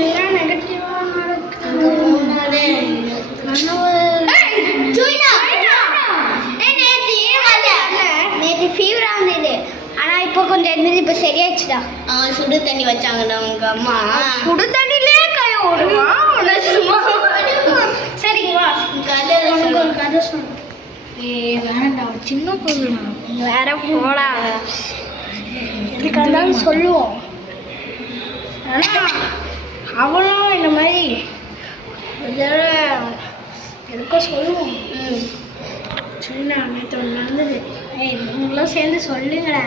எல்லாம் நெகட்டிவா நடக்குது. நேற்று ஃபீவரா இருந்தது, ஆனா இப்போ கொஞ்சம் இருந்தது, இப்போ சரியாயிடுச்சுடா. சுடு தண்ணி வச்சாங்கடா உங்க அம்மா. சுடு தண்ணிலே கை ஓடுவான். சரிங்க வா, ஒரு கதை சொல்லு. வேணாண்டா, சின்ன பொருள் வேற போடா. இதுக்கு இருந்தாலும் சொல்லுவோம். ஆனால் அவளும் இந்த மாதிரி எதுக்கும் சொல்லுவோம். சரி, நான் நேற்று ஒன்று நடந்தது. நீங்களும் சேர்ந்து சொல்லுங்கடா.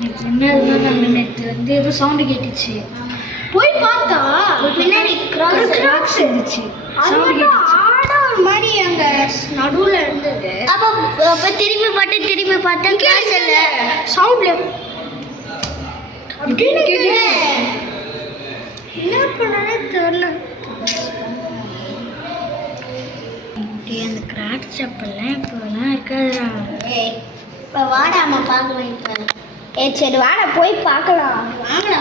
நேற்று என்னதுன்னா, நாங்கள் நேற்று எதுவும் சவுண்டு கேட்டுச்சு. போய் பார்த்தா பின்னாடி கிராக்ஸ் இருந்துச்சு. சவுண்டு கேட்டுச்சு. ஒரு மாதிரி அங்கே நடுவில் இருந்தது. அப்போ திரும்பி பார்த்தேன் கிளாஸ் இல்லை சவுண்ட்ல அப்படின்னு என்ன பண்ணாலே தெரியல. அந்த கிராக் செப்பல்லாம் இப்போலாம் இருக்காதுடா. இப்போ வாடா அம்மா பார்க்கலாம். இப்போ சரி வாடா போய் பார்க்கலாம். வாங்கடா.